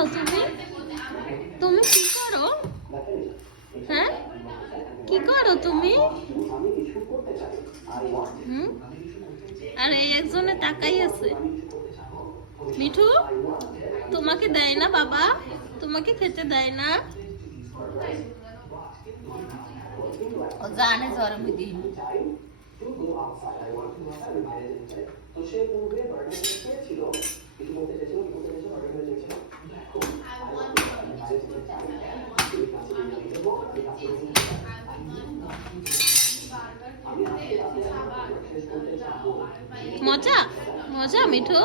করো তুমি? তুমি কি করো? হ্যাঁ, কি করো তুমি? হুম, আর এই একজনে তাকাই আছে। মিঠু, তোমাকে দেয় না বাবা? তোমাকে খেতে দেয় না? ও জানে জ্বর দিন। মজা মজা মিঠু।